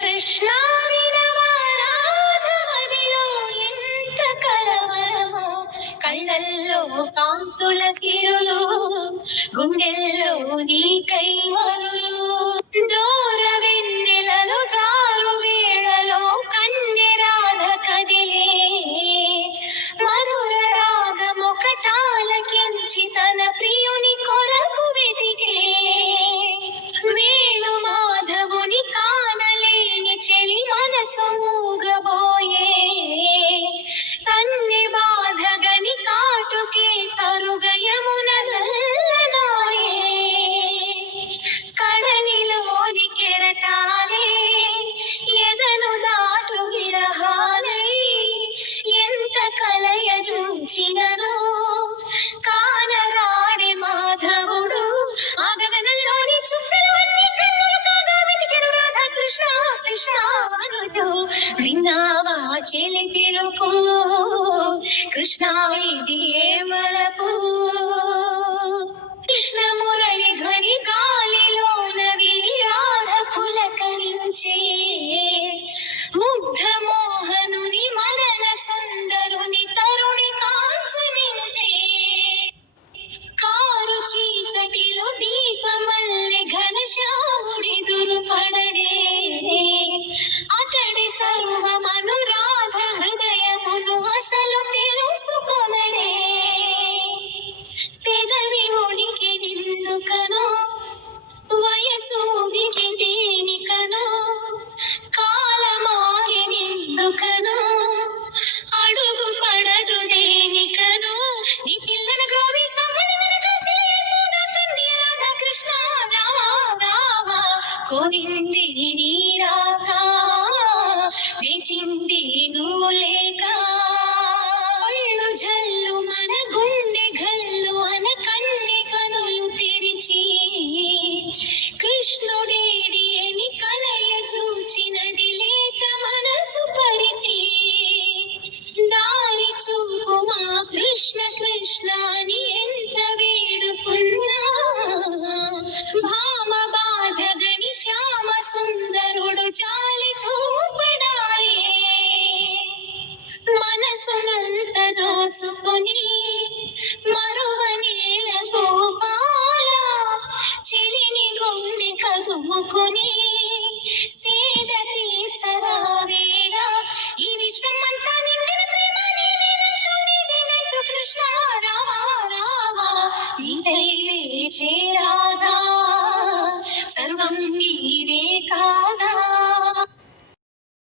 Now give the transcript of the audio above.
కృష్ణా వినవారాధమదిలో ఎంత కలవరమో, కళ్ళల్లో కాంతుల సిరులు, గుండెల్లో నీకై వరులు. దూర వెన్నెలలో జారు వేళలో కన్నె రాధ కదిలే, మధుర రాగమొకటాలకించి తన ప్రియుని కొరకు వెతికే. వేణు మాధవుని కానలేని చెలి మనసు మూగబోయే, కన్నె బాధగని కాటుకే కరుగయమున నల్లనాయే. కడలిలోని కెరటాలే ఎదను దాటు విరహాలై, ఎంత కలయ చూచినను కానరాడే మాధవుడు. ఆ గగనంలోని చుక్కలు అన్ని కన్నులు కాగా వెతికెను రాధా కృష్ణ కృష్ణ అనుచు. విన్నావా చెలి పిలుపు, కృష్ణ ఇది ఏ మలపు. కృష్ణ మురళి ధ్వని